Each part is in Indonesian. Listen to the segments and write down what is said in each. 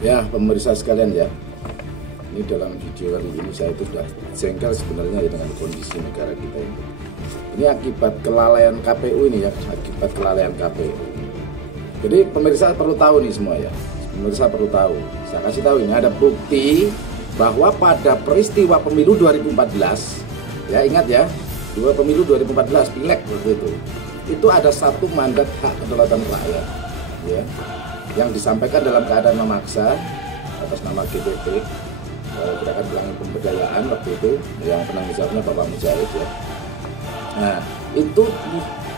Ya, pemirsa sekalian ya, ini dalam video kali ini saya itu sudah jengkel sebenarnya ya dengan kondisi negara kita ini. Ini akibat kelalaian KPU ini ya, akibat kelalaian KPU. Jadi pemirsa perlu tahu nih semua ya, pemirsa perlu tahu. Saya kasih tahu ini ada bukti bahwa pada peristiwa pemilu 2014, ya ingat ya, dua pemilu 2014 pileg waktu itu ada satu mandat hak kedaulatan rakyat, ya, yang disampaikan dalam keadaan memaksa atas nama GPP, Gerakan Pelangi Pemberdayaan waktu itu, yang penanggung jawabnya Bapak Mujahid ya. Nah, itu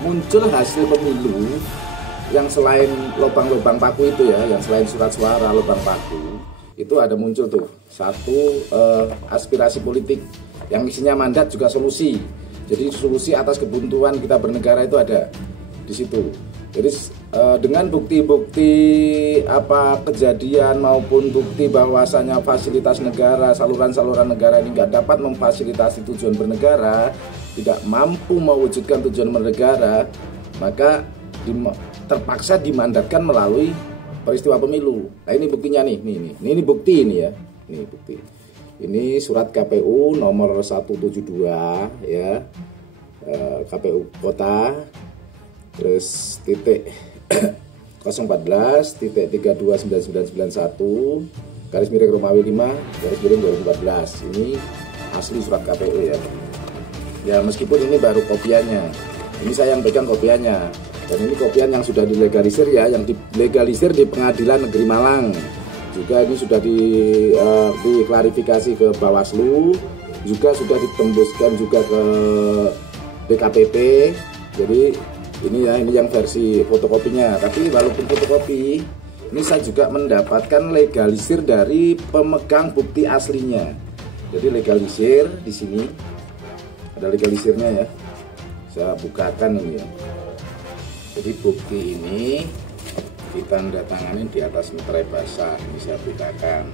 muncul hasil pemilu yang selain lubang-lubang paku itu ya, yang selain surat suara lubang paku, itu ada muncul tuh satu aspirasi politik yang isinya mandat juga solusi. Jadi solusi atas kebuntuan kita bernegara itu ada di situ. Jadi dengan bukti-bukti kejadian maupun bukti bahwasanya fasilitas negara, saluran-saluran negara ini nggak dapat memfasilitasi tujuan bernegara, tidak mampu mewujudkan tujuan bernegara, maka terpaksa dimandatkan melalui peristiwa pemilu. Nah ini buktinya nih, ini bukti ini ya, ini bukti. Ini surat KPU nomor 172 ya, KPU Kota. Terus titik 014.329991 garis miring Romawi 5 garis miring 2014. Ini asli surat KPU ya. Ya meskipun ini baru kopiannya, ini saya yang pegang kopiannya, dan ini kopian yang sudah dilegalisir ya, yang dilegalisir di Pengadilan Negeri Malang. Juga ini sudah diklarifikasi ke Bawaslu, juga sudah ditembuskan juga ke DKPP. Jadi ini ya, ini yang versi fotokopinya. Tapi walaupun fotokopi, ini saya juga mendapatkan legalisir dari pemegang bukti aslinya. Jadi legalisir di sini ada legalisirnya ya. Saya bukakan ini ya. Jadi bukti ini ditandatangani di atas meterai basah. Ini saya bukakan.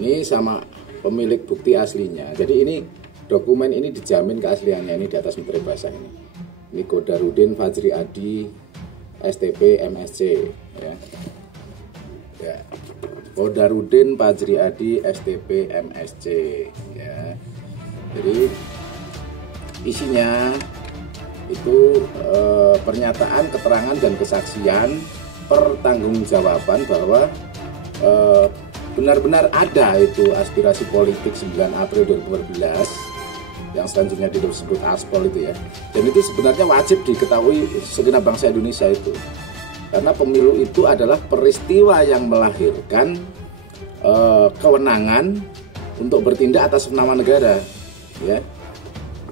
Ini sama pemilik bukti aslinya. Jadi ini dokumen ini dijamin keasliannya, ini di atas meterai basah ini. Ini Kodarudin Fajri Adi STP MSC ya. Ya. Kodarudin Fajri Adi STP MSC ya. Jadi isinya itu pernyataan, keterangan dan kesaksian pertanggungjawaban bahwa benar-benar ada itu aspirasi politik 9 April 2014 yang selanjutnya disebut Aspol itu ya. Dan itu sebenarnya wajib diketahui segenap bangsa Indonesia itu, karena pemilu itu adalah peristiwa yang melahirkan kewenangan untuk bertindak atas nama negara ya.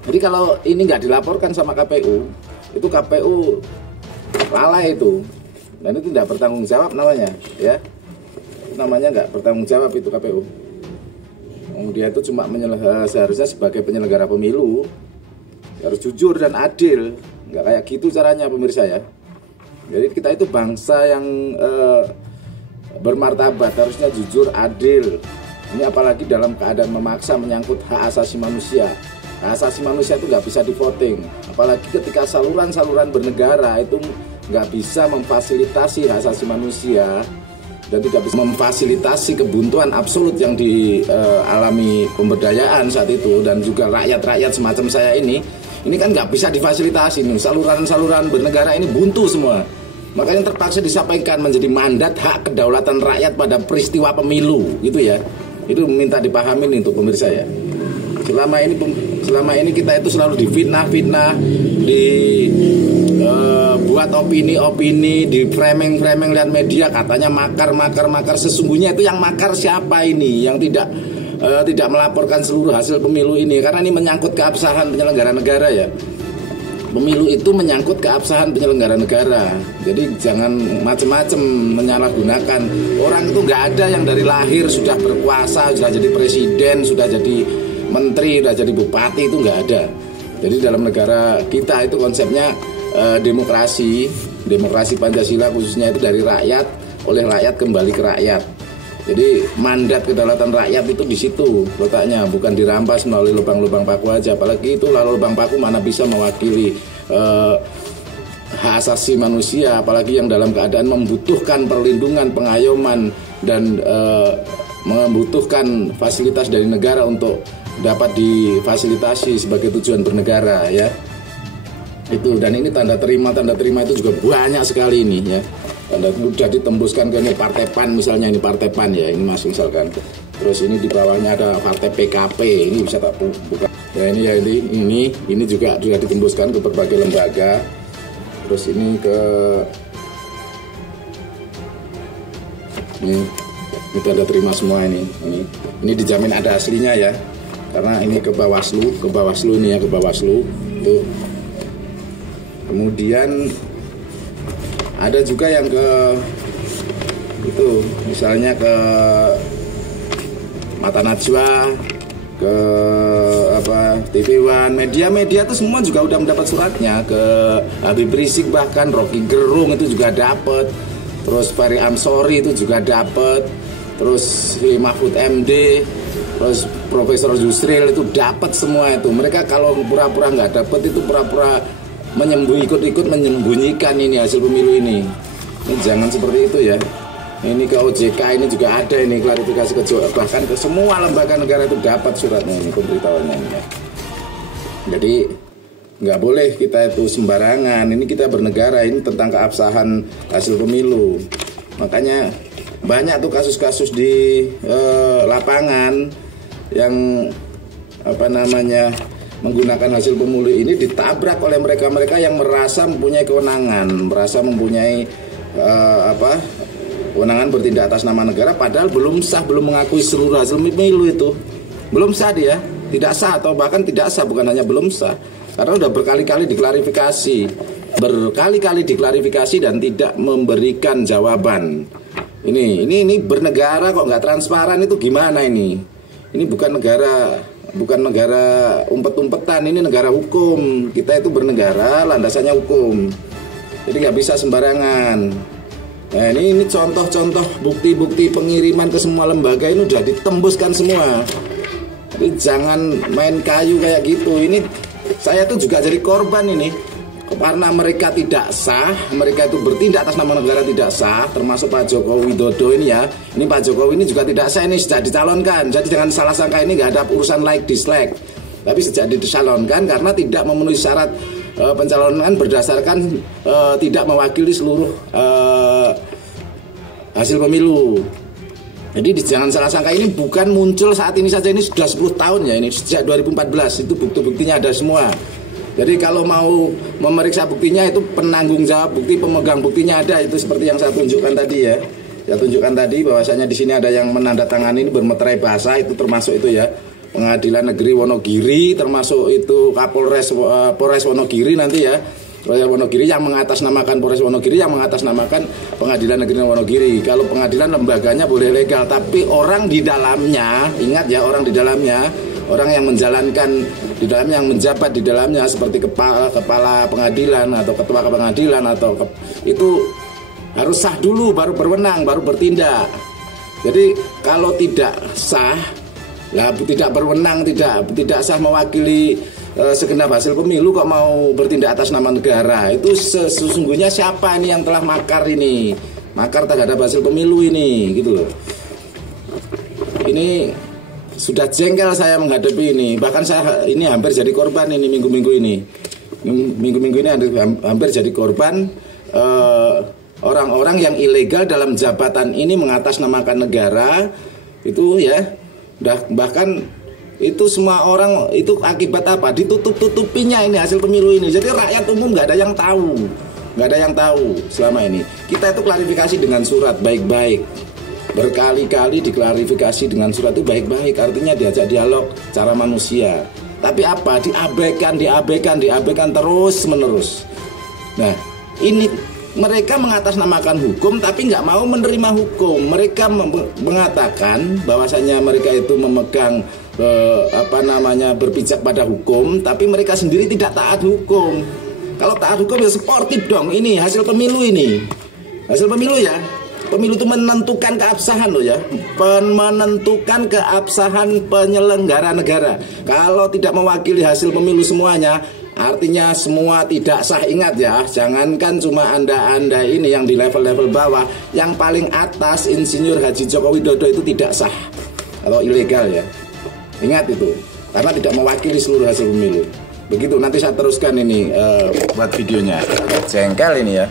Jadi kalau ini nggak dilaporkan sama KPU, itu KPU lalai itu, dan itu tidak bertanggung jawab namanya ya. Namanya nggak bertanggung jawab itu KPU. Dia itu cuma seharusnya sebagai penyelenggara pemilu harus jujur dan adil, nggak kayak gitu caranya pemirsa ya. Jadi kita itu bangsa yang bermartabat, harusnya jujur, adil. Ini apalagi dalam keadaan memaksa menyangkut hak asasi manusia. Hak asasi manusia itu nggak bisa di voting, apalagi ketika saluran-saluran bernegara itu nggak bisa memfasilitasi hak asasi manusia dan tidak bisa memfasilitasi kebuntuan absolut yang dialami pemberdayaan saat itu, dan juga rakyat-rakyat semacam saya ini kan nggak bisa difasilitasi nih. Saluran-saluran bernegara ini buntu semua, makanya terpaksa disampaikan menjadi mandat hak kedaulatan rakyat pada peristiwa pemilu gitu ya. Itu minta dipahamin untuk pemirsa ya. Selama ini kita itu selalu difitnah-fitnah, buat opini-opini, di framing lihat media katanya makar. Sesungguhnya itu yang makar siapa ini? Yang tidak melaporkan seluruh hasil pemilu ini, karena ini menyangkut keabsahan penyelenggara negara ya. Pemilu itu menyangkut keabsahan penyelenggara negara. Jadi jangan macam-macam menyalahgunakan. Orang itu nggak ada yang dari lahir sudah berkuasa, sudah jadi presiden, sudah jadi menteri, sudah jadi bupati, itu nggak ada. Jadi dalam negara kita itu konsepnya demokrasi Pancasila khususnya itu dari rakyat, oleh rakyat, kembali ke rakyat. Jadi mandat kedaulatan rakyat itu di situ letaknya, bukan dirampas melalui lubang-lubang paku aja. Apalagi itu lalu lubang paku mana bisa mewakili hak asasi manusia, apalagi yang dalam keadaan membutuhkan perlindungan, pengayoman, dan membutuhkan fasilitas dari negara untuk dapat difasilitasi sebagai tujuan bernegara ya. Itu, dan ini tanda terima itu juga banyak sekali ini ya. Tanda sudah ditembuskan ke ini Partai PAN misalnya, ini Partai PAN ya, ini Mas misalkan. Terus ini di bawahnya ada Partai PKP, ini bisa tak buka. Ya ini ya ini juga sudah ditembuskan ke berbagai lembaga. Terus ini ke ini tanda terima semua ini dijamin ada aslinya ya. Karena ini ke Bawaslu ini ya, ke Bawaslu tuh. Kemudian ada juga yang ke itu misalnya ke Mata Najwa, ke TV One, media-media itu semua juga udah mendapat suratnya. Ke Habib Rizik bahkan Rocky Gerung itu juga dapat. Terus Fahri Amsori itu juga dapat. Terus Mahfud MD, terus Profesor Yusril itu dapat semua itu. Mereka kalau pura-pura nggak dapat itu pura-pura ikut-ikut menyembunyikan ini hasil pemilu ini. Ini jangan seperti itu ya. Ini ke OJK ini juga ada ini klarifikasi bahkan ke semua lembaga negara itu dapat suratnya ini, pemberitahuannya ini ya. Jadi nggak boleh kita itu sembarangan. Ini kita bernegara, ini tentang keabsahan hasil pemilu. Makanya banyak tuh kasus-kasus di lapangan yang menggunakan hasil pemilu ini ditabrak oleh mereka-mereka yang merasa mempunyai kewenangan, merasa mempunyai kewenangan bertindak atas nama negara, padahal belum sah, belum mengakui seluruh hasil pemilu itu. Belum sah dia, tidak sah atau bahkan tidak sah, bukan hanya belum sah. Karena udah berkali-kali diklarifikasi dan tidak memberikan jawaban. Ini bernegara kok nggak transparan, itu gimana ini? Ini bukan negara umpet-umpetan, ini negara hukum. Kita itu bernegara, landasannya hukum. Jadi nggak bisa sembarangan. Nah ini contoh-contoh bukti-bukti pengiriman ke semua lembaga ini udah ditembuskan semua. Jadi jangan main kayu kayak gitu. Ini saya tuh juga jadi korban ini. Karena mereka tidak sah, mereka itu bertindak atas nama negara tidak sah, termasuk Pak Joko Widodo ini ya. Ini Pak Jokowi ini juga tidak sah, ini sejak dicalonkan. Jadi jangan salah sangka, ini nggak ada urusan like dislike. Tapi sejak dicalonkan karena tidak memenuhi syarat pencalonan berdasarkan tidak mewakili seluruh hasil pemilu. Jadi jangan salah sangka, ini bukan muncul saat ini saja, ini sudah 10 tahun ya, ini sejak 2014 itu bukti-buktinya ada semua. Jadi kalau mau memeriksa buktinya itu penanggung jawab bukti, pemegang buktinya ada, itu seperti yang saya tunjukkan tadi ya. Saya tunjukkan tadi bahwasanya di sini ada yang menandatangani ini bermeterai bahasa, itu termasuk itu ya. Pengadilan Negeri Wonogiri, termasuk itu Kapolres Polres Wonogiri nanti ya. Polres Wonogiri yang mengatasnamakan Polres Wonogiri, yang mengatasnamakan Pengadilan Negeri Wonogiri. Kalau pengadilan lembaganya boleh legal, tapi orang di dalamnya, ingat ya, orang di dalamnya, orang yang menjalankan di dalamnya, yang menjabat di dalamnya seperti kepala pengadilan atau ketua pengadilan itu harus sah dulu baru berwenang, baru bertindak. Jadi kalau tidak sah, ya tidak berwenang, tidak sah mewakili segenap hasil pemilu, kok mau bertindak atas nama negara, itu sesungguhnya siapa ini yang telah makar terhadap hasil pemilu ini, gitu loh. Ini sudah jengkel saya menghadapi ini. Bahkan saya ini hampir jadi korban ini minggu-minggu ini. Minggu-minggu ini hampir jadi korban orang-orang yang ilegal dalam jabatan ini mengatasnamakan negara itu ya. Bahkan itu semua orang itu akibat apa? Ditutup-tutupinya ini hasil pemilu ini. Jadi rakyat umum nggak ada yang tahu selama ini. Kita itu klarifikasi dengan surat baik-baik. Berkali-kali diklarifikasi dengan surat itu baik-baik, artinya diajak dialog cara manusia. Tapi apa? Diabaikan terus menerus. Nah, ini mereka mengatasnamakan hukum tapi nggak mau menerima hukum. Mereka mengatakan bahwasanya mereka itu memegang berpijak pada hukum, tapi mereka sendiri tidak taat hukum. Kalau taat hukum ya sportif dong. Ini hasil pemilu ini. Hasil pemilu ya. Pemilu itu menentukan keabsahan loh ya, menentukan keabsahan penyelenggara negara. Kalau tidak mewakili hasil pemilu semuanya, Artinya semua tidak sah. Ingat ya, jangankan cuma Anda ini yang di level-level bawah, yang paling atas Insinyur Haji Joko Widodo itu tidak sah atau ilegal ya. Ingat itu, karena tidak mewakili seluruh hasil pemilu. Begitu, nanti saya teruskan ini buat videonya. Jengkel ini ya.